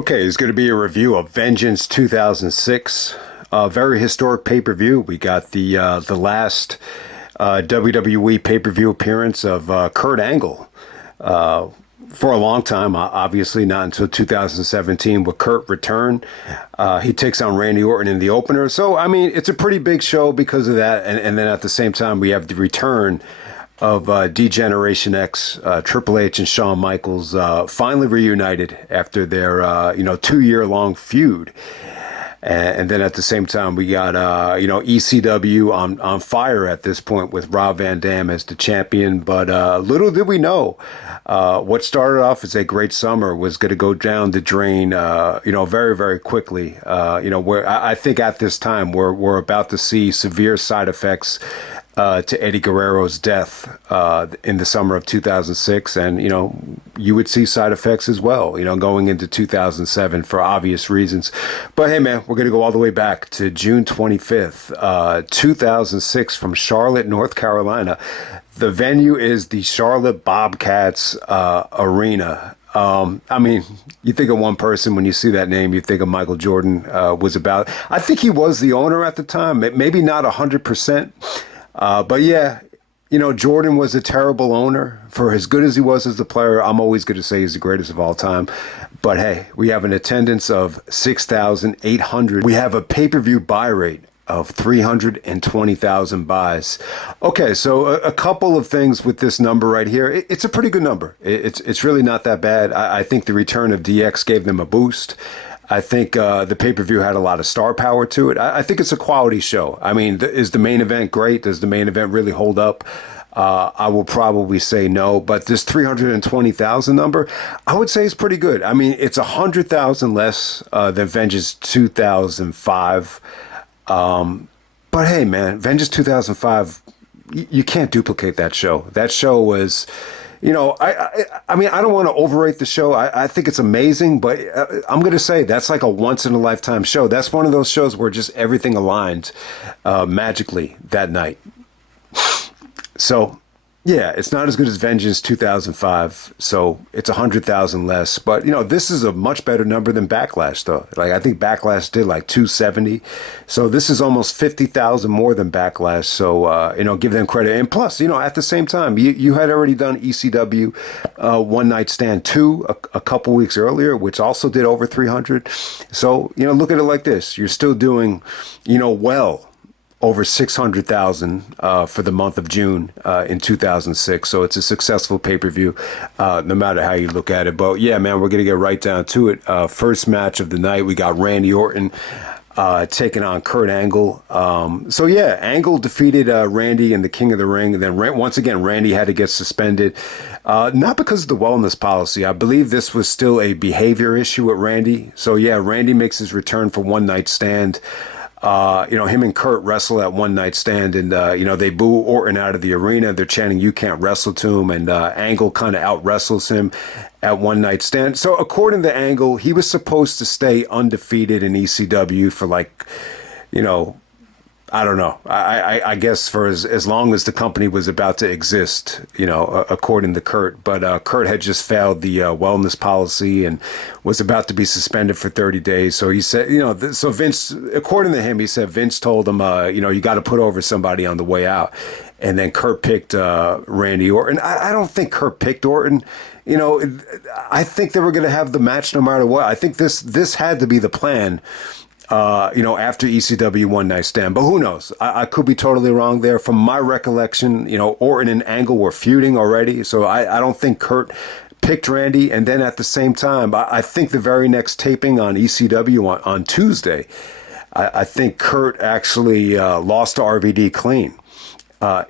Okay, it's going to be a review of Vengeance 2006. Very historic pay-per-view. We got the last WWE pay-per-view appearance of Kurt Angle. For a long time, obviously not until 2017 with Kurt return. He takes on Randy Orton in the opener. So, I mean, it's a pretty big show because of that. And then at the same time, we have the return of D-Generation X, Triple H and Shawn Michaels finally reunited after their 2-year-long feud. And then at the same time, we got ECW on fire at this point with Rob Van Dam as the champion. But little did we know, what started off as a great summer was going to go down the drain, very, very quickly. Where I think at this time we're about to see severe side effects to Eddie Guerrero's death in the summer of 2006. And, you would see side effects as well, going into 2007 for obvious reasons. But hey, man, we're going to go all the way back to June 25th, 2006 from Charlotte, North Carolina. The venue is the Charlotte Bobcats Arena. You think of one person when you see that name, you think of Michael Jordan was about. I think he was the owner at the time, maybe not 100%. But yeah, Jordan was a terrible owner. For as good as he was as a player, I'm always going to say he's the greatest of all time. But hey, we have an attendance of 6,800. We have a pay-per-view buy rate of 320,000 buys. Okay, so a couple of things with this number right here. It's a pretty good number. It's really not that bad. I think the return of DX gave them a boost. I think the pay-per-view had a lot of star power to it. I think it's a quality show. I mean, is the main event great? Does the main event really hold up? I will probably say no, but this 320,000 number, I would say is pretty good. I mean, it's 100,000 less than Vengeance 2005. But hey, man, Vengeance 2005, you can't duplicate that show. That show was... I mean, I don't want to overrate the show. I think it's amazing, but I'm going to say that's like a once-in-a-lifetime show. That's one of those shows where just everything aligned magically that night. So, yeah, it's not as good as Vengeance 2005, so it's 100,000 less. But, this is a much better number than Backlash, though. Like, I think Backlash did like 270. So this is almost 50,000 more than Backlash. So, give them credit. And plus, at the same time, you had already done ECW One Night Stand 2 a couple weeks earlier, which also did over 300. So, look at it like this. You're still doing, well over 600,000 for the month of June in 2006. So it's a successful pay-per-view, no matter how you look at it. But yeah, man, we're going to get right down to it. First match of the night, we got Randy Orton taking on Kurt Angle. So yeah, Angle defeated Randy in the King of the Ring. And then once again, Randy had to get suspended. Not because of the wellness policy. I believe this was still a behavior issue with Randy. So yeah, Randy makes his return for One Night Stand. Him and Kurt wrestle at One Night Stand, and they boo Orton out of the arena. They're chanting, "You can't wrestle" to him, and Angle kind of out wrestles him at One Night Stand. So according to Angle, he was supposed to stay undefeated in ECW for I don't know. I guess for as long as the company was about to exist, according to Kurt. But Kurt had just failed the wellness policy and was about to be suspended for 30 days. So he said, so Vince, according to him, he said Vince told him, you got to put over somebody on the way out. And then Kurt picked Randy Orton. I don't think Kurt picked Orton. I think they were going to have the match no matter what. I think this had to be the plan. After ECW One Night Stand. But who knows? I could be totally wrong there. From my recollection, Orton and Angle were feuding already. So I don't think Kurt picked Randy. And then at the same time, I think the very next taping on ECW on Tuesday, I think Kurt actually lost to RVD clean.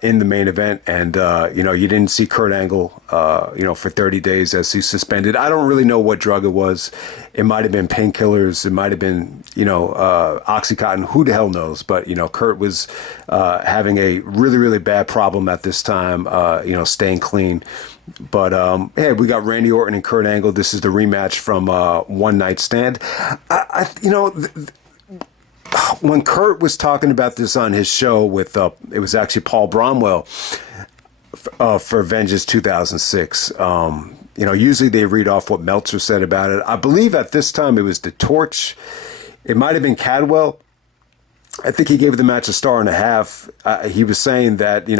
In the main event, and you didn't see Kurt Angle for 30 days as he's suspended. I don't really know what drug it was. It might have been painkillers, it might have been Oxycontin, who the hell knows. But Kurt was having a really, really bad problem at this time, staying clean. But hey, we got Randy Orton and Kurt Angle. This is the rematch from One Night Stand. When Kurt was talking about this on his show with, it was actually Paul Bromwell for Vengeance 2006, Usually they read off what Meltzer said about it. I believe at this time it was the Torch. It might have been Cadwell. I think he gave the match a star and a half. He was saying that, he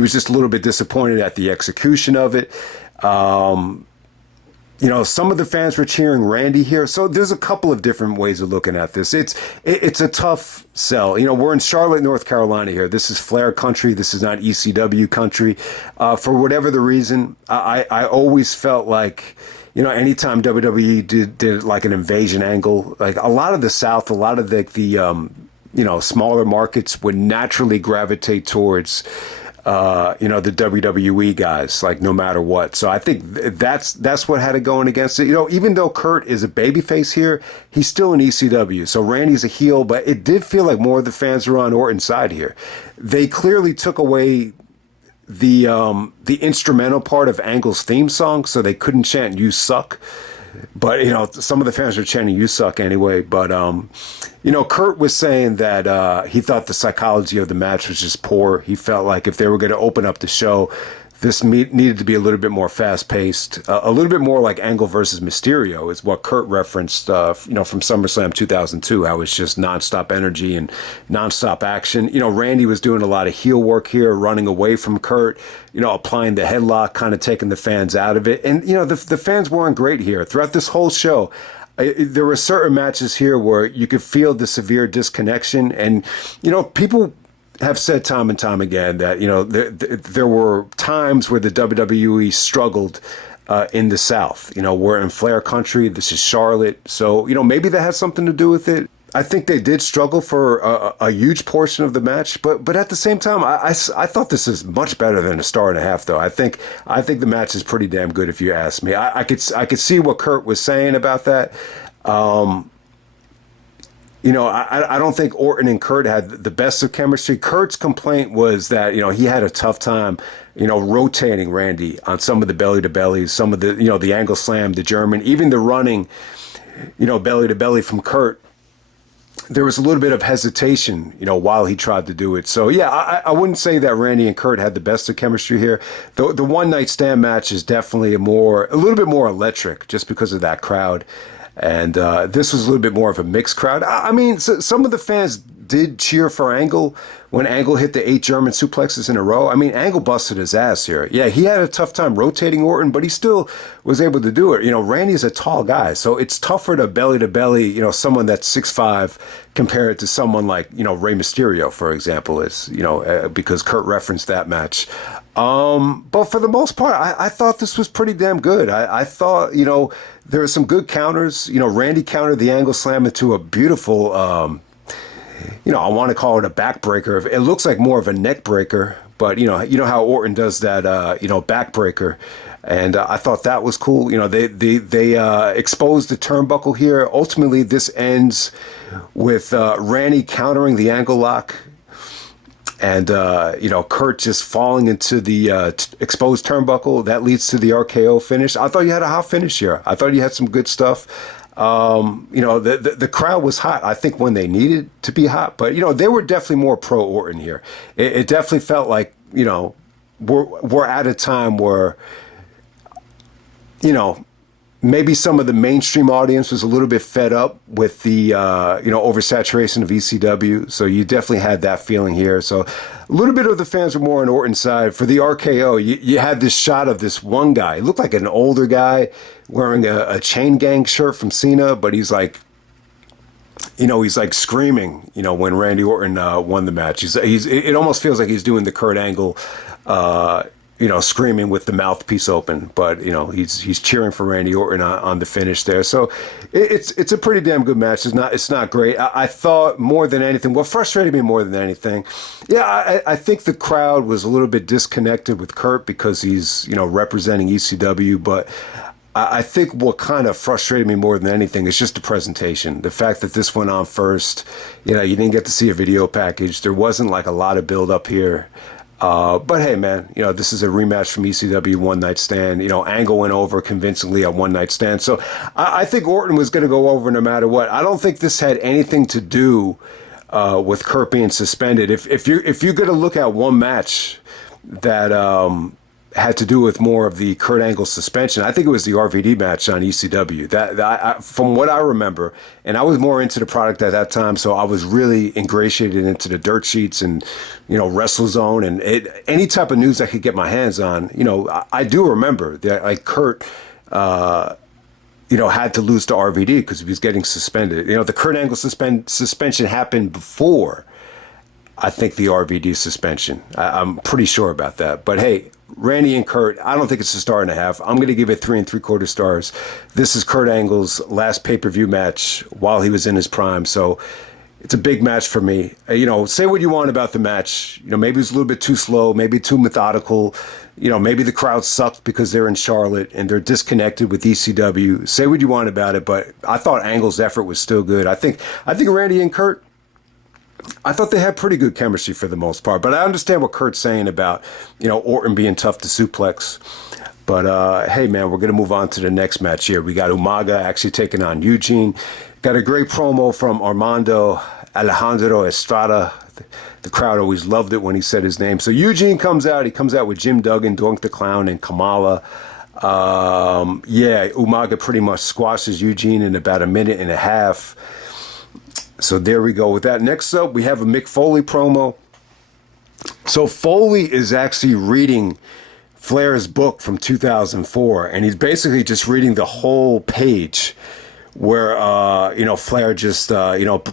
was just a little bit disappointed at the execution of it. Some of the fans were cheering Randy here. So there's a couple of different ways of looking at this. It's a tough sell. We're in Charlotte, North Carolina here. This is Flair country. This is not ECW country. For whatever the reason, I always felt like, anytime WWE did like an invasion angle, like a lot of the South, a lot of the smaller markets would naturally gravitate towards the WWE guys, like no matter what. So I think that's what had it going against it. Even though Kurt is a babyface here, he's still in ECW. So Randy's a heel, but it did feel like more of the fans were on Orton's side here. They clearly took away the instrumental part of Angle's theme song, so they couldn't chant "You suck." But some of the fans were chanting "You suck" anyway. But Kurt was saying that he thought the psychology of the match was just poor. He felt like if they were going to open up the show, this needed to be a little bit more fast-paced, a little bit more like Angle versus Mysterio is what Kurt referenced, from SummerSlam 2002, how it's just nonstop energy and nonstop action. Randy was doing a lot of heel work here, running away from Kurt, applying the headlock, kind of taking the fans out of it. And, the fans weren't great here. Throughout this whole show, there were certain matches here where you could feel the severe disconnection. And, people have said time and time again that, there were times where the WWE struggled in the South. We're in Flair country. This is Charlotte. So, maybe that has something to do with it. I think they did struggle for a huge portion of the match, but at the same time, I thought this is much better than a star and a half, though. I think the match is pretty damn good, if you ask me. I could see what Kurt was saying about that. I don't think Orton and Kurt had the best of chemistry. Kurt's complaint was that, he had a tough time, rotating Randy on some of the belly-to-bellies, some of the, the angle slam, the German, even the running, belly-to-belly from Kurt. There was a little bit of hesitation, while he tried to do it. So, yeah, I wouldn't say that Randy and Kurt had the best of chemistry here. The one-night stand match is definitely a little bit more electric just because of that crowd. And this was a little bit more of a mixed crowd. I mean, some of the fans did cheer for Angle when Angle hit the 8 German suplexes in a row. I mean, Angle busted his ass here. Yeah, he had a tough time rotating Orton, but he still was able to do it. Randy's a tall guy, so it's tougher to belly, someone that's 6'5", compared to someone like, Rey Mysterio, for example, is, because Kurt referenced that match. But for the most part, I thought this was pretty damn good. I thought, there were some good counters. Randy countered the Angle slam into a beautiful, I want to call it a backbreaker. It looks like more of a neck breaker, but you know how Orton does that, backbreaker. And I thought that was cool. They exposed the turnbuckle here. Ultimately, this ends with Randy countering the Angle lock. And, Kurt just falling into the exposed turnbuckle. That leads to the RKO finish. I thought you had a hot finish here. I thought you had some good stuff. The crowd was hot, I think, when they needed to be hot. But, they were definitely more pro Orton here. It definitely felt like, we're at a time where, maybe some of the mainstream audience was a little bit fed up with the, oversaturation of ECW. So you definitely had that feeling here. So a little bit of the fans were more on Orton's side. For the RKO, you had this shot of this one guy. He looked like an older guy wearing a chain gang shirt from Cena, but he's like, he's like screaming, when Randy Orton won the match. It almost feels like he's doing the Kurt Angle, screaming with the mouthpiece open, but he's cheering for Randy Orton on the finish there. So it's a pretty damn good match. It's not great. I thought more than anything, what frustrated me more than anything, I think the crowd was a little bit disconnected with Kurt because he's representing ECW, but I think what kind of frustrated me more than anything is just the presentation. The fact that this went on first, you didn't get to see a video package. There wasn't like a lot of build up here. But hey, man, this is a rematch from ECW One Night Stand. Angle went over convincingly at One Night Stand. So I think Orton was going to go over no matter what. I don't think this had anything to do with Kurt being suspended. If you're going to look at one match that had to do with more of the Kurt Angle suspension. I think it was the RVD match on ECW. From what I remember, and I was more into the product at that time, so I was really ingratiated into the dirt sheets and, WrestleZone and any type of news I could get my hands on. I do remember that like Kurt, had to lose to RVD because he was getting suspended. The Kurt Angle suspension happened before, I think, the RVD suspension. I'm pretty sure about that. But hey, Randy and Kurt, I don't think it's a star and a half. I'm going to give it 3 3/4 stars. This is Kurt Angle's last pay-per-view match while he was in his prime. So it's a big match for me. Say what you want about the match. Maybe it was a little bit too slow, maybe too methodical. Maybe the crowd sucked because they're in Charlotte and they're disconnected with ECW. Say what you want about it, but I thought Angle's effort was still good. I think Randy and Kurt, I thought they had pretty good chemistry for the most part. But I understand what Kurt's saying about, Orton being tough to suplex. But, hey, man, we're going to move on to the next match here. We got Umaga actually taking on Eugene. Got a great promo from Armando Alejandro Estrada. The crowd always loved it when he said his name. So Eugene comes out. He comes out with Jim Duggan, Doink the Clown, and Kamala. Umaga pretty much squashes Eugene in about a minute and a half. So there we go with that. Next up, we have a Mick Foley promo. So Foley is actually reading Flair's book from 2004, and he's basically just reading the whole page where, Flair just,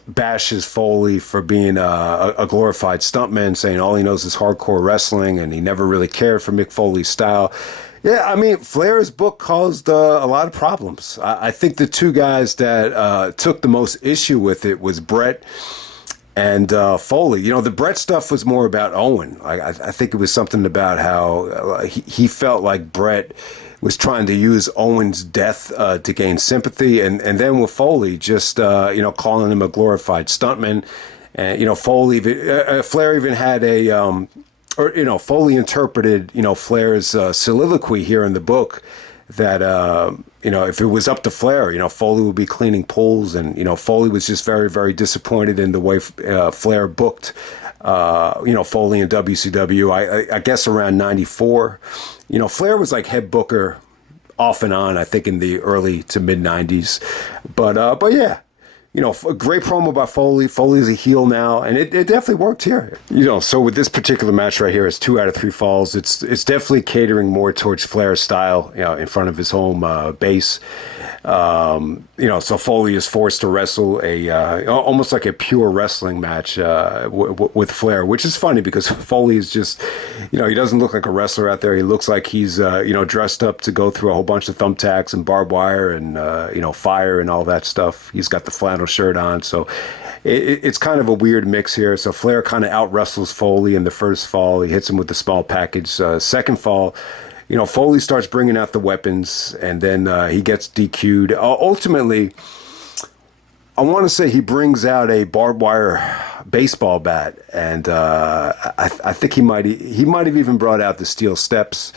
bashes Foley for being a glorified stuntman, saying all he knows is hardcore wrestling, and he never really cared for Mick Foley's style. Yeah, I mean, Flair's book caused a lot of problems. I think the two guys that took the most issue with it was Brett and Foley. The Brett stuff was more about Owen. I think it was something about how he felt like Brett was trying to use Owen's death to gain sympathy. And then with Foley, just, calling him a glorified stuntman. And, Flair even had a... Foley interpreted, Flair's soliloquy here in the book that, if it was up to Flair, Foley would be cleaning pools. And, Foley was just very, very disappointed in the way Flair booked, Foley in WCW, I guess around 94. Flair was like head booker off and on, I think, in the early to mid 90s. But yeah. A great promo by Foley. Foley's a heel now, and it definitely worked here. So with this particular match right here, it's 2 out of 3 falls. It's definitely catering more towards Flair's style, in front of his home base. So Foley is forced to wrestle almost like a pure wrestling match with Flair, which is funny because Foley is just, he doesn't look like a wrestler out there. He looks like he's, dressed up to go through a whole bunch of thumbtacks and barbed wire and, fire and all that stuff. He's got the flannel shirt on. So it's kind of a weird mix here. So Flair kind of out wrestles Foley in the first fall. He hits him with the small package. Second fall, Foley starts bringing out the weapons, and then he gets DQ'd. Ultimately, I want to say he brings out a barbed wire baseball bat, and I think he might have even brought out the steel steps.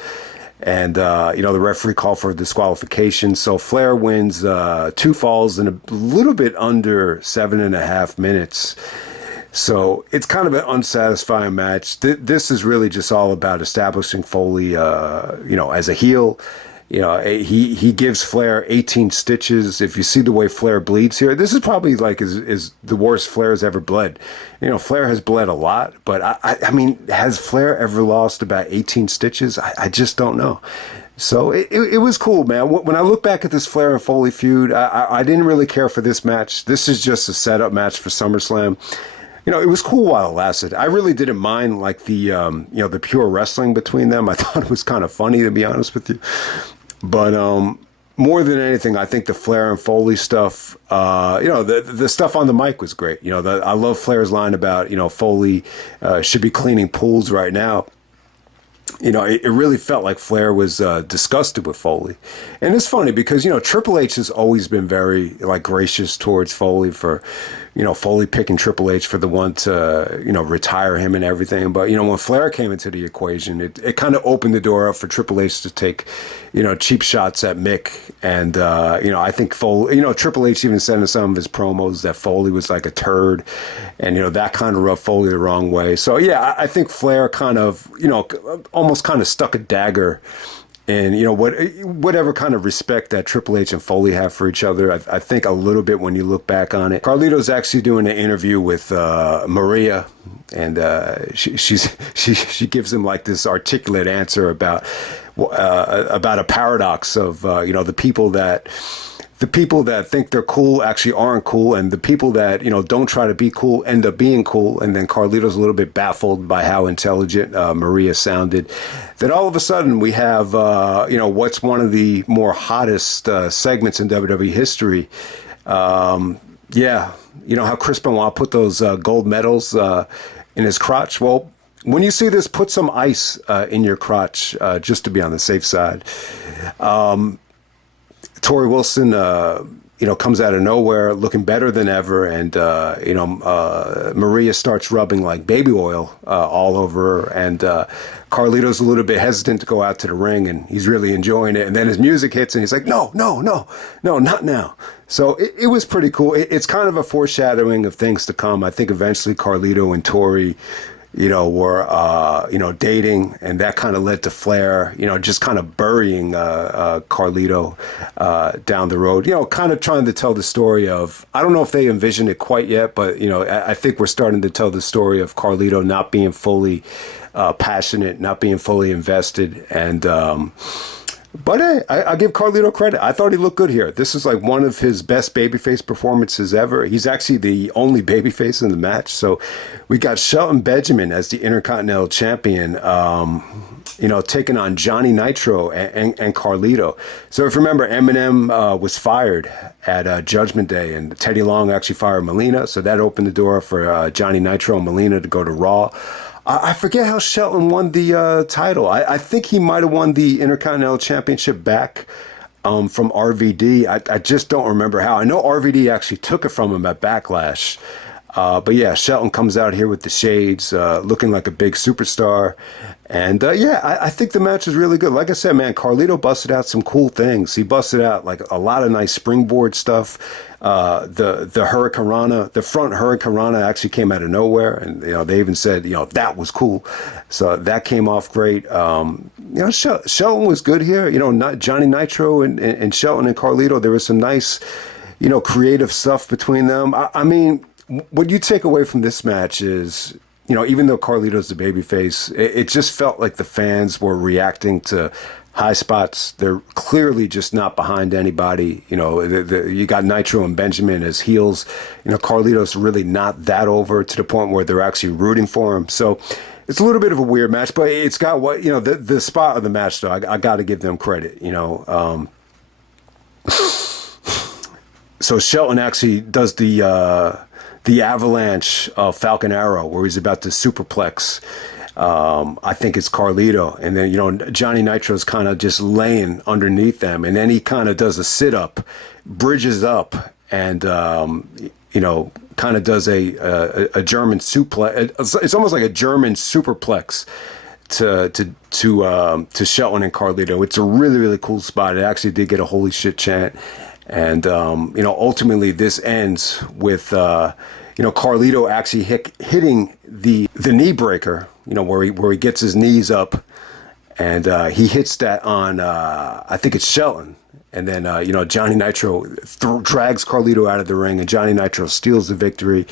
And, the referee called for disqualification. So Flair wins 2 falls in a little bit under 7.5 minutes. So it's kind of an unsatisfying match. This is really just all about establishing Foley, as a heel. He gives Flair 18 stitches. If you see the way Flair bleeds here, this is probably like is the worst Flair's ever bled. Flair has bled a lot, but I mean, has Flair ever lost about 18 stitches? I just don't know. So it was cool, man. When I look back at this Flair and Foley feud, I didn't really care for this match. This is just a setup match for SummerSlam. It was cool while it lasted. I really didn't mind like the the pure wrestling between them. I thought it was kind of funny, to be honest with you. But more than anything, I think the Flair and Foley stuff, the stuff on the mic was great. I love Flair's line about, Foley should be cleaning pools right now. It really felt like Flair was disgusted with Foley. And it's funny because, Triple H has always been very, gracious towards Foley for, Foley picking Triple H for the one to, retire him and everything. But, when Flair came into the equation, it kind of opened the door up for Triple H to take, cheap shots at Mick. And, I think Foley, Triple H even said in some of his promos that Foley was like a turd. And, that kind of rubbed Foley the wrong way. So, yeah, I think Flair kind of, almost kind of stuck a dagger and, whatever kind of respect that Triple H and Foley have for each other, I think a little bit when you look back on it. Carlito's actually doing an interview with Maria, and she gives him like this articulate answer about a paradox of, the people that think they're cool actually aren't cool, and the people that, don't try to be cool end up being cool. And then Carlito's a little bit baffled by how intelligent Maria sounded. Then all of a sudden we have, what's one of the more hottest segments in WWE history. How Chris Benoit put those gold medals in his crotch. Well, when you see this, put some ice in your crotch just to be on the safe side. Tori Wilson, comes out of nowhere looking better than ever. And, Maria starts rubbing like baby oil all over her. And Carlito's a little bit hesitant to go out to the ring, and he's really enjoying it. And then his music hits and he's like, no, not now. So it was pretty cool. It's kind of a foreshadowing of things to come. I think eventually Carlito and Tori, were, dating, and that kind of led to Flair, just kind of burying Carlito down the road, kind of trying to tell the story of, I don't know if they envisioned it quite yet, but, I think we're starting to tell the story of Carlito not being fully passionate, not being fully invested. And, but hey, I give Carlito credit. I thought he looked good here. This is like one of his best babyface performances ever. He's actually the only babyface in the match. So we got Shelton Benjamin as the Intercontinental Champion, taking on Johnny Nitro and Carlito. So if you remember, Eminem was fired at Judgment Day, and Teddy Long actually fired Melina. So that opened the door for Johnny Nitro and Melina to go to Raw. I forget how Shelton won the title. I think he might have won the Intercontinental Championship back from RVD. I just don't remember how. I know RVD actually took it from him at Backlash. But yeah, Shelton comes out here with the shades, looking like a big superstar. And I think the match was really good. Like I said, man, Carlito busted out some cool things. He busted out like a lot of nice springboard stuff. The Hurricanrana, the front Hurricanrana actually came out of nowhere. And, they even said, that was cool. So that came off great. Shelton was good here. Not Johnny Nitro and Shelton and Carlito. There was some nice, creative stuff between them. I mean, what you take away from this match is, even though Carlito's the babyface, it just felt like the fans were reacting to high spots. They're clearly just not behind anybody. You got Nitro and Benjamin as heels. Carlito's really not that over to the point where they're actually rooting for him. So it's a little bit of a weird match, but it's got what, the spot of the match, though, I got to give them credit, So Shelton actually does the avalanche of Falcon Arrow, where he's about to superplex. I think it's Carlito. And then, Johnny Nitro's kind of just laying underneath them. And then he kind of does a sit-up, bridges up, and, kind of does a German suplex. It's almost like a German superplex to Shelton and Carlito. It's a really, really cool spot. It actually did get a holy shit chant. And, ultimately this ends with, Carlito actually hitting the knee breaker, where he gets his knees up, and he hits that on, I think it's Shelton. And then, Johnny Nitro drags Carlito out of the ring, and Johnny Nitro steals the victory.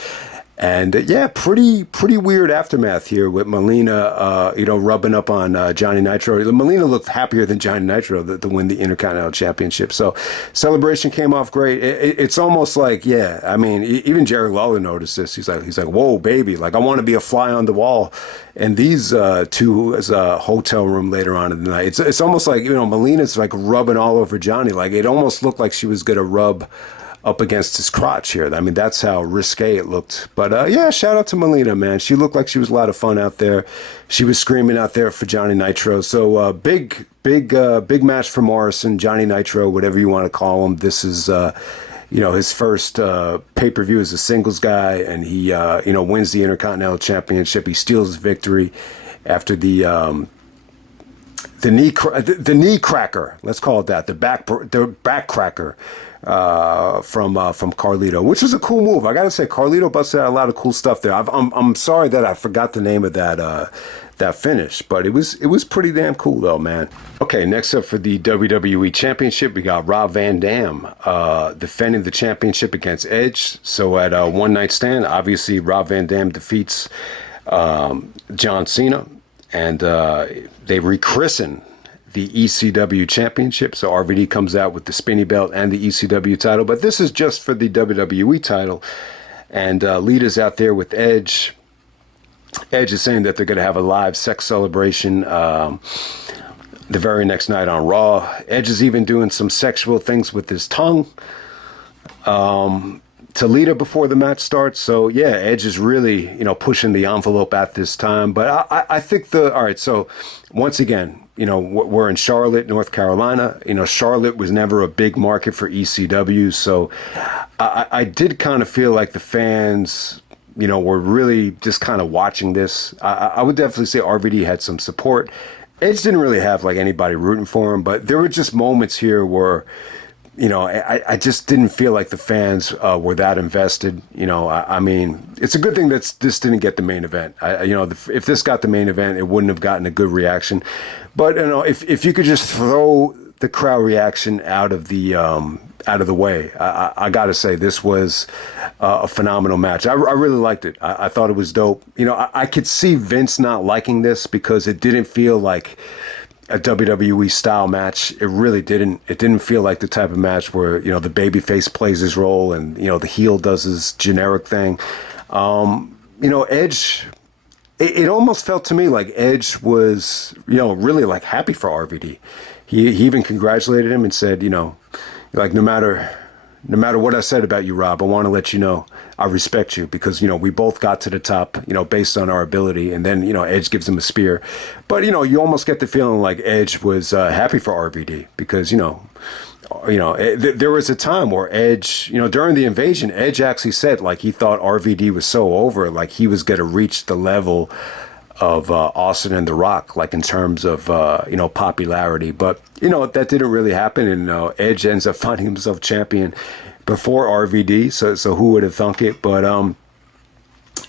And pretty weird aftermath here with Melina, rubbing up on Johnny Nitro. Melina looked happier than Johnny Nitro to win the Intercontinental Championship. So celebration came off great. It's almost like, even Jerry Lawler noticed this. He's like, whoa, baby, like I want to be a fly on the wall. And these two as a hotel room later on in the night. It's almost like, Melina's like rubbing all over Johnny. Like it almost looked like she was gonna rub up against his crotch here. I mean, that's how risque it looked. But shout out to Melina, man. She looked like she was a lot of fun out there. She was screaming out there for Johnny Nitro. So big match for Morrison, Johnny Nitro, whatever you want to call him. This is his first pay-per-view as a singles guy, and he wins the Intercontinental Championship. He steals victory after the knee cracker. Let's call it that. The back cracker from Carlito, which was a cool move. I gotta say, Carlito busted out a lot of cool stuff there. I'm sorry that I forgot the name of that finish, but it was pretty damn cool though, man. Okay, next up for the WWE Championship, we got Rob Van Dam defending the championship against Edge. So at a one night stand, obviously Rob Van Dam defeats John Cena, and they rechristen the ECW Championship. So RVD comes out with the spinny belt and the ECW title, but this is just for the WWE title. And Lita's out there with Edge. Edge is saying that they're going to have a live sex celebration the very next night on Raw. Edge is even doing some sexual things with his tongue to Lita before the match starts. So yeah, Edge is really, pushing the envelope at this time. But I think all right, so once again, we're in Charlotte, North Carolina. Charlotte was never a big market for ECW. So I did kind of feel like the fans, were really just kind of watching this. I would definitely say RVD had some support. Edge didn't really have like anybody rooting for him, but there were just moments here where, I just didn't feel like the fans were that invested. I mean, it's a good thing that this didn't get the main event. If this got the main event, it wouldn't have gotten a good reaction. But if you could just throw the crowd reaction out of the way, I got to say this was a phenomenal match. I really liked it. I thought it was dope. I could see Vince not liking this because it didn't feel like a WWE style match. It really didn't. It didn't feel like the type of match where, the babyface plays his role and, the heel does his generic thing. Edge, it almost felt to me like Edge was, really like happy for RVD. He even congratulated him and said, like, no matter what I said about you, Rob, I want to let you know I respect you because, we both got to the top, based on our ability. And then, Edge gives him a spear. But, you almost get the feeling like Edge was happy for RVD because, there was a time where Edge, during the invasion, Edge actually said like he thought RVD was so over, like he was going to reach the level of Austin and The Rock, like in terms of, popularity. But, that didn't really happen. And Edge ends up finding himself champion before RVD. So who would have thunk it? But,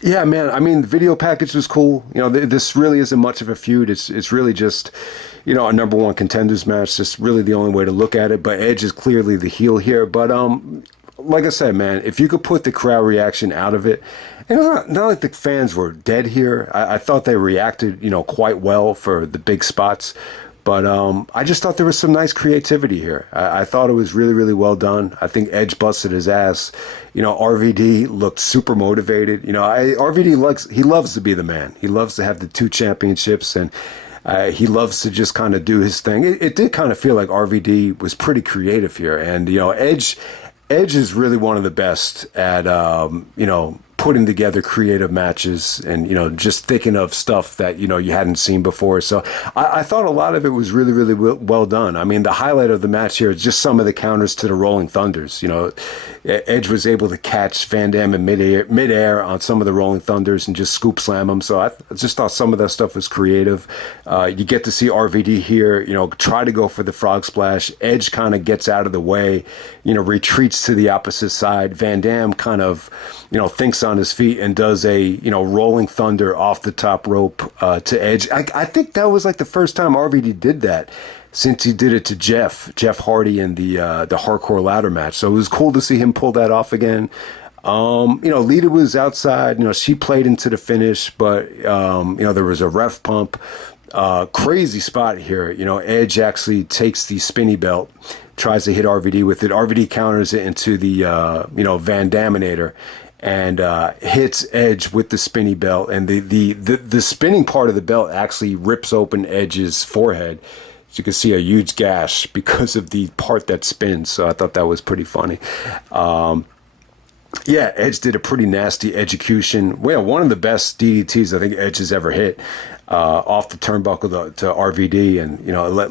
yeah, man, I mean, the video package was cool. This really isn't much of a feud. It's really just, a number one contenders match. Just really the only way to look at it. But Edge is clearly the heel here. But, like I said, man, if you could put the crowd reaction out of it, and not like the fans were dead here. I thought they reacted, quite well for the big spots. But I just thought there was some nice creativity here. I thought it was really, really well done. I think Edge busted his ass. RVD looked super motivated. RVD loves to be the man. He loves to have the 2 championships, and he loves to just kind of do his thing. It did kind of feel like RVD was pretty creative here. And, Edge is really one of the best at, putting together creative matches and, just thinking of stuff that, you hadn't seen before. So I thought a lot of it was really, really well done. I mean, the highlight of the match here is just some of the counters to the Rolling Thunders. Edge was able to catch Van Dam in midair on some of the Rolling Thunders and just scoop slam them. So I just thought some of that stuff was creative. You get to see RVD here, try to go for the frog splash. Edge kind of gets out of the way, retreats to the opposite side. Van Dam kind of, thinks on his feet and does a, Rolling Thunder off the top rope to Edge. I think that was like the first time RVD did that since he did it to Jeff Hardy in the Hardcore Ladder match. So it was cool to see him pull that off again. Lita was outside, she played into the finish, but, there was a ref pump. Crazy spot here. Edge actually takes the spinny belt, tries to hit RVD with it. RVD counters it into the, Van Daminator and hits Edge with the spinny belt. And the spinning part of the belt actually rips open Edge's forehead. So you can see a huge gash because of the part that spins. So I thought that was pretty funny. Yeah, Edge did a pretty nasty execution. Well, one of the best DDTs I think Edge has ever hit. off the turnbuckle to RVD, and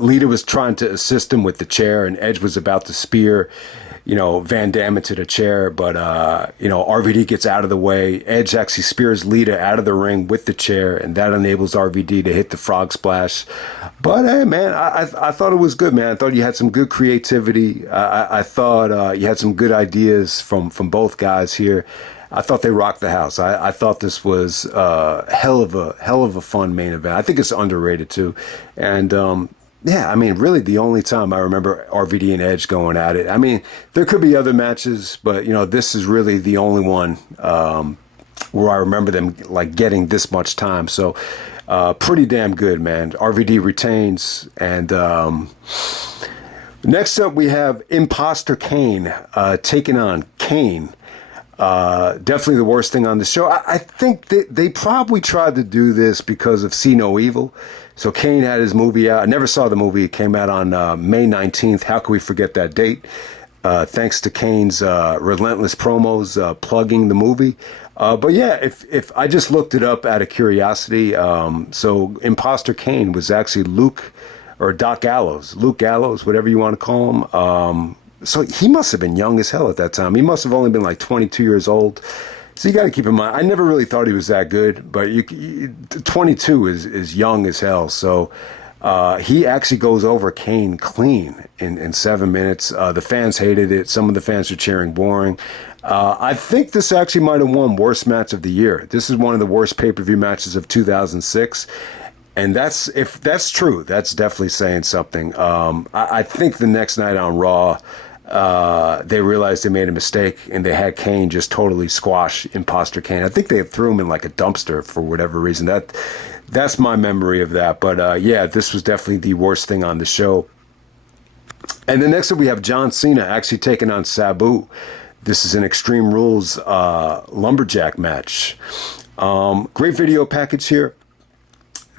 Lita was trying to assist him with the chair, and Edge was about to spear Van Damme into the chair, but RVD gets out of the way. Edge actually spears Lita out of the ring with the chair, and that enables RVD to hit the frog splash. But hey, man, I thought it was good, man. I thought you had some good creativity. I thought you had some good ideas from both guys here. I thought they rocked the house. I thought this was hell of a fun main event. I think it's underrated too, and yeah, I mean, really the only time I remember RVD and Edge going at it. I mean, there could be other matches, but this is really the only one where I remember them like getting this much time. So pretty damn good, man. RVD retains, and next up we have Impostor Kane taking on Kane. Definitely the worst thing on the show. I think they probably tried to do this because of See No Evil. So Kane had his movie out. I never saw the movie. It came out on May 19th. How can we forget that date? Thanks to Kane's relentless promos plugging the movie. But yeah, if I just looked it up out of curiosity, so Impostor Kane was actually Luke Gallows, whatever you want to call him. So he must have been young as hell at that time. He must have only been like 22 years old. So you got to keep in mind, I never really thought he was that good, but 22 is young as hell. So he actually goes over Kane clean in 7 minutes. The fans hated it. Some of the fans are cheering boring. I think this actually might have won worst match of the year. This is one of the worst pay-per-view matches of 2006. And if that's true, that's definitely saying something. I think the next night on Raw, they realized they made a mistake, and they had Kane just totally squash Impostor Kane. I think they threw him in like a dumpster for whatever reason. That's my memory of that. But yeah, this was definitely the worst thing on the show. And then next up we have John Cena actually taking on Sabu. This is an Extreme Rules lumberjack match. Great video package here.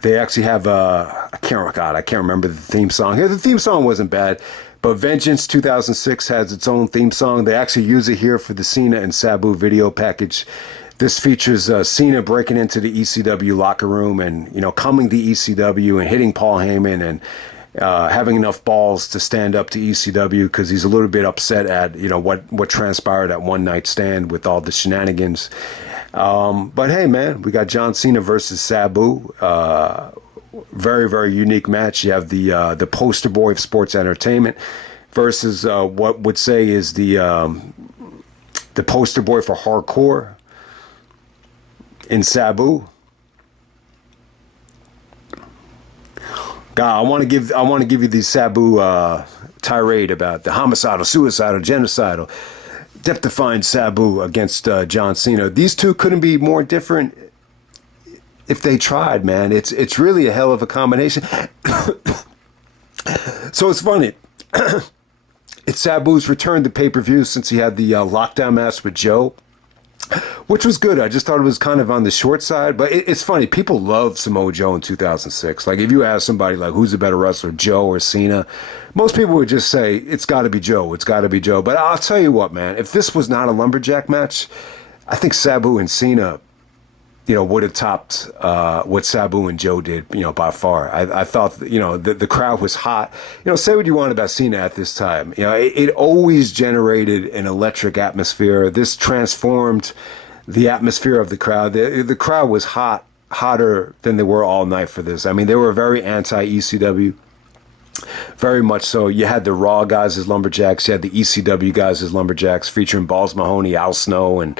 They actually have I can't remember the theme song here. The theme song wasn't bad, but Vengeance 2006 has its own theme song. They actually use it here for the Cena and Sabu video package. This features Cena breaking into the ECW locker room and coming to ECW and hitting Paul Heyman and having enough balls to stand up to ECW because he's a little bit upset at what transpired at One Night Stand with all the shenanigans. But hey, man, we got John Cena versus Sabu. Very, very unique match. You have the poster boy of sports entertainment versus what would say is the poster boy for hardcore in Sabu. God, I want to give you the Sabu tirade about the homicidal, suicidal, genocidal, death-defying Sabu against John Cena. These two couldn't be more different if they tried, man. It's really a hell of a combination. So it's funny. It's Sabu's return to pay-per-view since he had the lockdown match with Joe, which was good. I just thought it was kind of on the short side, but it's funny. People loved Samoa Joe in 2006. Like, if you ask somebody, like, who's the better wrestler, Joe or Cena, most people would just say, it's got to be Joe. It's got to be Joe. But I'll tell you what, man, if this was not a lumberjack match, I think Sabu and Cena, would have topped what Sabu and Joe did, by far. I thought, the crowd was hot. Say what you want about Cena at this time. It always generated an electric atmosphere. This transformed the atmosphere of the crowd. The crowd was hotter than they were all night for this. I mean, they were very anti-ECW. Very much so. You had the Raw guys as lumberjacks. You had the ECW guys as lumberjacks, featuring Balls Mahoney, Al Snow, and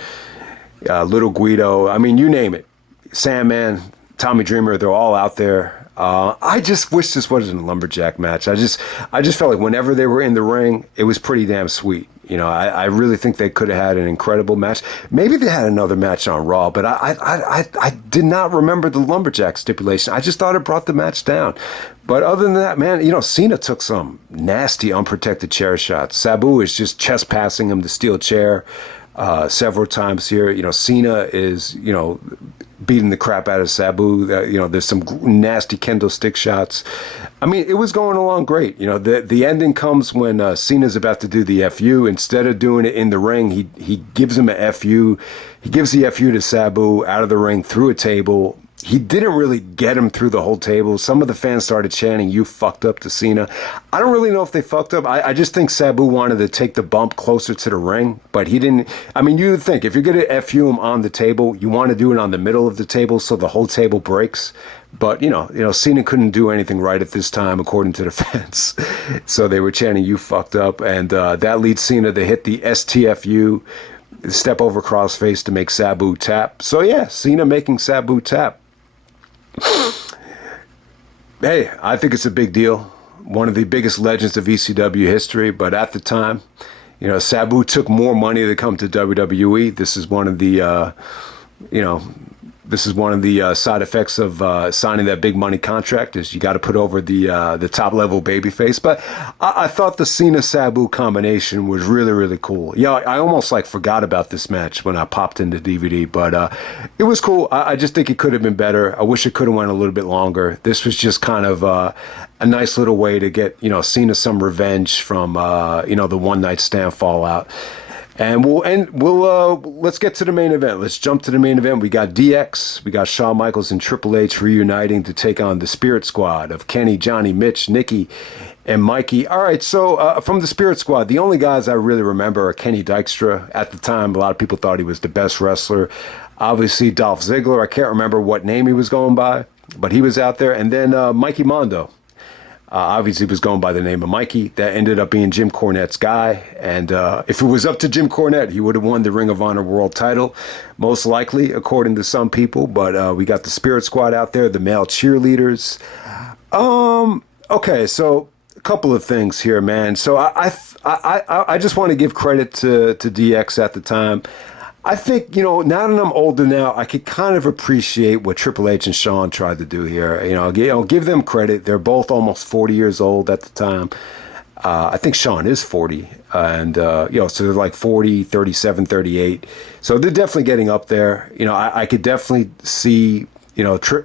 Little Guido. I mean, you name it. Sandman, Tommy Dreamer, they're all out there. I just wish this wasn't a lumberjack match. I just felt like whenever they were in the ring, it was pretty damn sweet. I really think they could have had an incredible match. Maybe they had another match on Raw, but I did not remember the lumberjack stipulation. I just thought it brought the match down. But other than that, man, Cena took some nasty unprotected chair shots. Sabu is just chest passing him the steel chair several times here. Cena is, beating the crap out of Sabu. There's some nasty kendo stick shots. I mean, it was going along great. The ending comes when Cena's about to do the FU. Instead of doing it in the ring, he gives him a FU. He gives the FU to Sabu out of the ring through a table. he didn't really get him through the whole table. Some of the fans started chanting, "You fucked up" to Cena. I don't really know if they fucked up. I just think Sabu wanted to take the bump closer to the ring, but he didn't. I mean, you would think if you're going to FU him on the table, you want to do it on the middle of the table so the whole table breaks. But, Cena couldn't do anything right at this time, according to the fans. So they were chanting, "You fucked up." And that leads Cena to hit the STFU, step over crossface, to make Sabu tap. So, yeah, Cena making Sabu tap. Hey, I think it's a big deal. One of the biggest legends of ECW history. But at the time, Sabu took more money to come to WWE. This is one of the, side effects of signing that big money contract, is you got to put over the top level babyface. But I thought the Cena Sabu combination was really, really cool. Yeah, I almost forgot about this match when I popped into DVD, but it was cool. I just think it could have been better. I wish it could have went a little bit longer. This was just kind of a nice little way to get Cena some revenge from the one night stand fallout. And let's get to the main event. Let's jump to the main event. We got DX, we got Shawn Michaels and Triple H reuniting to take on the Spirit Squad of Kenny, Johnny, Mitch, Nikki, and Mikey. All right, so from the Spirit Squad, the only guys I really remember are Kenny Dykstra. At the time, a lot of people thought he was the best wrestler. Obviously, Dolph Ziggler. I can't remember what name he was going by, but he was out there. And then Mikey Mondo. Obviously was going by the name of Mikey. That ended up being Jim Cornette's guy. And if it was up to Jim Cornette, he would have won the Ring of Honor World title, most likely, according to some people. But we got the Spirit Squad out there, the male cheerleaders. Okay, so a couple of things here, man. So I just want to give credit to DX at the time. I think, now that I'm older now, I could kind of appreciate what Triple H and Shawn tried to do here. Give them credit. They're both almost 40 years old at the time. I think Shawn is 40. And, so they're like 40, 37, 38. So they're definitely getting up there. I could definitely see,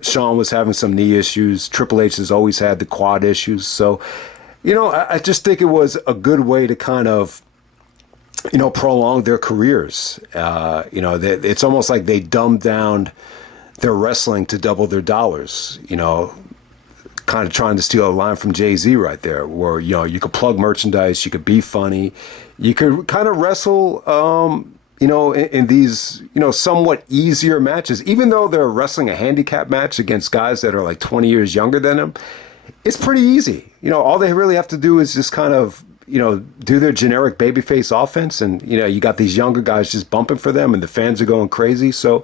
Shawn was having some knee issues. Triple H has always had the quad issues. So, I just think it was a good way to kind of, prolong their careers. It's almost like they dumbed down their wrestling to double their dollars, kind of trying to steal a line from Jay-Z right there, where, you could plug merchandise, you could be funny, you could kind of wrestle, in these, somewhat easier matches, even though they're wrestling a handicap match against guys that are like 20 years younger than them. It's pretty easy. All they really have to do is just kind of, do their generic babyface offense, and you got these younger guys just bumping for them, and the fans are going crazy. So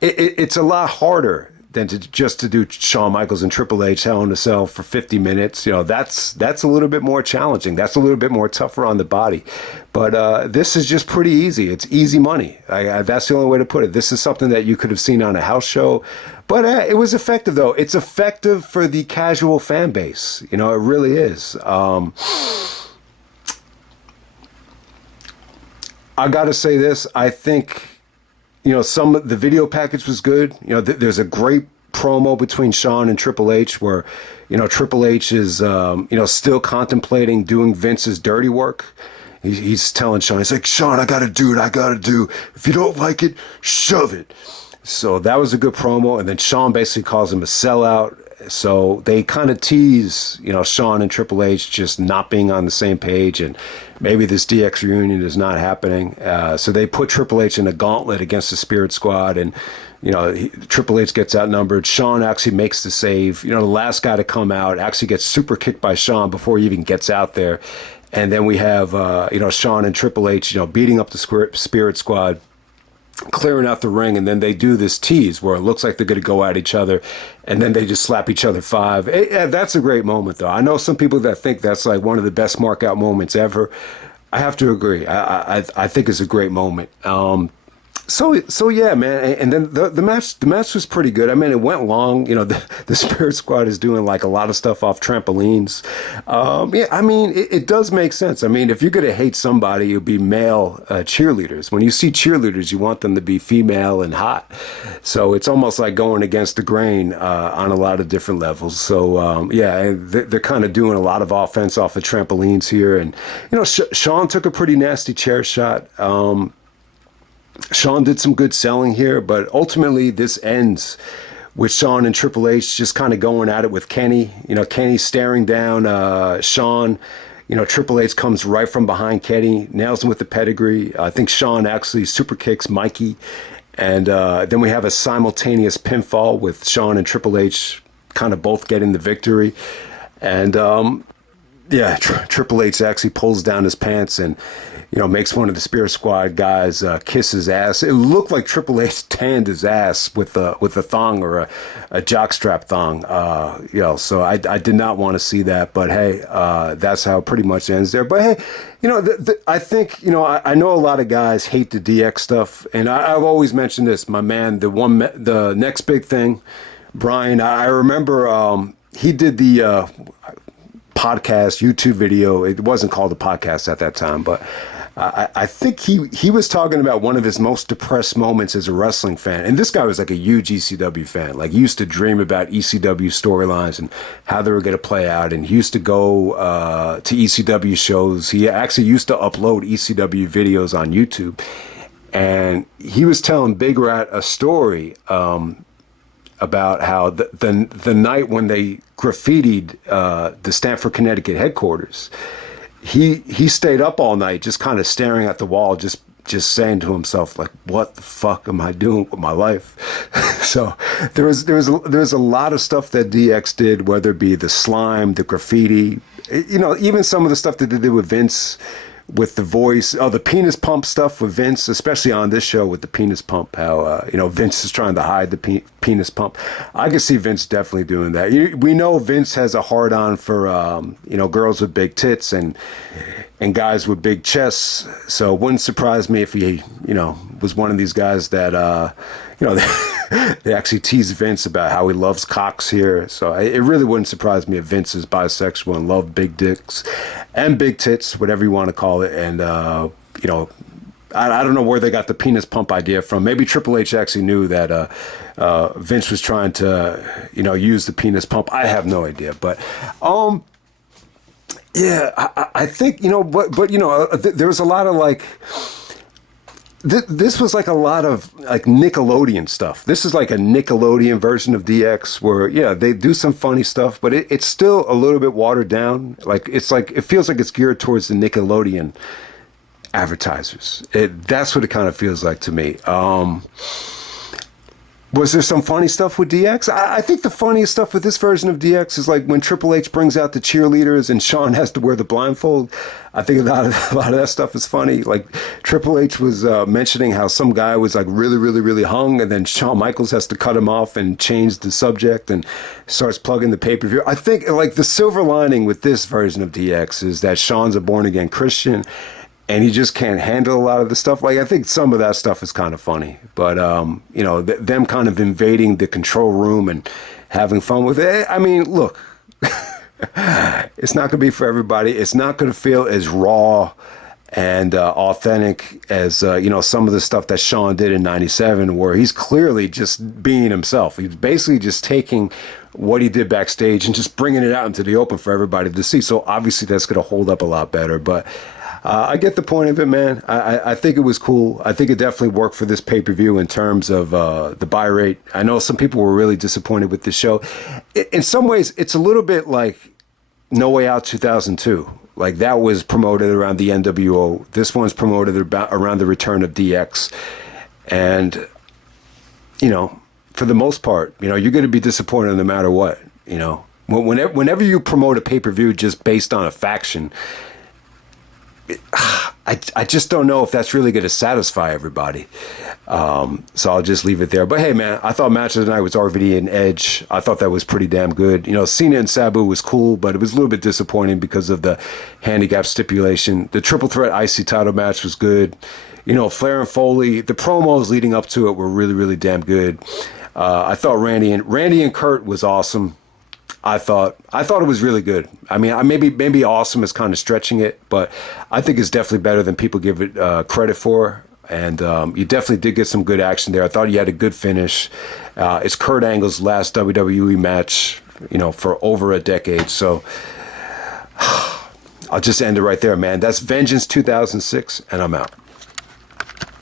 it's a lot harder than to do Shawn Michaels and Triple H Hell in a Cell for 50 minutes. That's a little bit more challenging. That's a little bit more tougher on the body. But this is just pretty easy. It's easy money. That's the only way to put it. This is something that you could have seen on a house show. But it was effective, though. It's effective for the casual fan base. It really is. I got to say this. I think, some of the video package was good. There's a great promo between Shawn and Triple H where, Triple H is, still contemplating doing Vince's dirty work. He's telling Shawn, he's like, "Shawn, I got to do what I got to do. If you don't like it, shove it." So that was a good promo. And then Shawn basically calls him a sellout. So they kind of tease, Shawn and Triple H just not being on the same page, and maybe this DX reunion is not happening. So they put Triple H in a gauntlet against the Spirit Squad, and Triple H gets outnumbered. Shawn actually makes the save. The last guy to come out actually gets super kicked by Shawn before he even gets out there. And then we have Shawn and Triple H beating up the Spirit Squad, clearing out the ring, and then they do this tease where it looks like they're going to go at each other, and then they just slap each other 5. That's a great moment, though. I know some people that think that's like one of the best mark out moments ever. I have to agree. I think it's a great moment. So yeah, man. And then the match was pretty good. I mean, it went long. The Spirit Squad is doing like a lot of stuff off trampolines. Yeah, I mean, it does make sense. I mean, if you're gonna hate somebody, it would be male cheerleaders. When you see cheerleaders, you want them to be female and hot. So it's almost like going against the grain on a lot of different levels. So yeah, they're kind of doing a lot of offense off of trampolines here. And Shawn took a pretty nasty chair shot. Shawn did some good selling here, but ultimately this ends with Shawn and Triple H just kind of going at it with Kenny. You know, Kenny staring down Shawn. You know, Triple H comes right from behind Kenny, nails him with the pedigree. I think Shawn actually super kicks Mikey. And then we have a simultaneous pinfall with Shawn and Triple H kind of both getting the victory. And yeah, Triple H actually pulls down his pants and, you know, makes one of the Spirit Squad guys kiss his ass. It looked like Triple H tanned his ass with a thong or a jockstrap thong. You know, so I did not want to see that. But hey, that's how it pretty much ends there. But hey, you know, I think, you know, I know a lot of guys hate the DX stuff, and I've always mentioned this. My man, the next big thing, Brian. I remember he did the podcast YouTube video. It wasn't called a podcast at that time, but I think he was talking about one of his most depressed moments as a wrestling fan. And this guy was like a huge ECW fan. Like, he used to dream about ECW storylines and how they were going to play out. And he used to go to ECW shows. He actually used to upload ECW videos on YouTube. And he was telling Big Rat a story about how the night when they graffitied the Stamford, Connecticut headquarters, he stayed up all night just kind of staring at the wall, just saying to himself, like, what the fuck am I doing with my life? So there was a lot of stuff that DX did, whether it be the slime, the graffiti, you know, even some of the stuff that they did with Vince, with the voice, the penis pump stuff with Vince, especially on this show with the penis pump, how, you know, Vince is trying to hide the penis pump. I could see Vince definitely doing that. We know Vince has a hard on for, you know, girls with big tits and guys with big chests. So it wouldn't surprise me if he, you know, was one of these guys that, you know, they actually tease Vince about how he loves cocks here. So it really wouldn't surprise me if Vince is bisexual and loved big dicks and big tits, whatever you want to call it. And, you know, I don't know where they got the penis pump idea from. Maybe Triple H actually knew that Vince was trying to, you know, use the penis pump. I have no idea. But, yeah, I think, you know, but you know, there was a lot of like, this was like a lot of like Nickelodeon stuff. This is like a Nickelodeon version of DX where, yeah, they do some funny stuff, but it's still a little bit watered down. Like, it's like, it feels like it's geared towards the Nickelodeon advertisers. That's what it kind of feels like to me. Was there some funny stuff with DX? I think the funniest stuff with this version of DX is like when Triple H brings out the cheerleaders and Shawn has to wear the blindfold. I think a lot of that stuff is funny. Like, Triple H was mentioning how some guy was like really, really, really hung, and then Shawn Michaels has to cut him off and change the subject and starts plugging the pay-per-view. I think like the silver lining with this version of DX is that Shawn's a born-again Christian, and he just can't handle a lot of the stuff. Like, I think some of that stuff is kind of funny. But, you know, them kind of invading the control room and having fun with it. I mean, look, it's not going to be for everybody. It's not going to feel as raw and authentic as, you know, some of the stuff that Shawn did in 97, where he's clearly just being himself. He's basically just taking what he did backstage and just bringing it out into the open for everybody to see. So obviously that's going to hold up a lot better. But I get the point of it, man. I think it was cool. I think it definitely worked for this pay-per-view in terms of the buy rate. I know some people were really disappointed with the show. In some ways, it's a little bit like No Way Out 2002. Like, that was promoted around the NWO. This one's promoted around the return of DX. And, you know, for the most part, you know, you're going to be disappointed no matter what. You know, whenever you promote a pay-per-view just based on a faction, I just don't know if that's really going to satisfy everybody. So I'll just leave it there. But hey, man, I thought Match of the Night was RVD and Edge. I thought that was pretty damn good. You know, Cena and Sabu was cool, but it was a little bit disappointing because of the handicap stipulation. The triple threat IC title match was good. You know, Flair and Foley, the promos leading up to it were really, really damn good. I thought Randy and Kurt was awesome. I thought it was really good. I mean, maybe awesome is kind of stretching it, but I think it's definitely better than people give it credit for. And you definitely did get some good action there. I thought you had a good finish. It's Kurt Angle's last WWE match, you know, for over a decade. So I'll just end it right there, man. That's Vengeance 2006, and I'm out.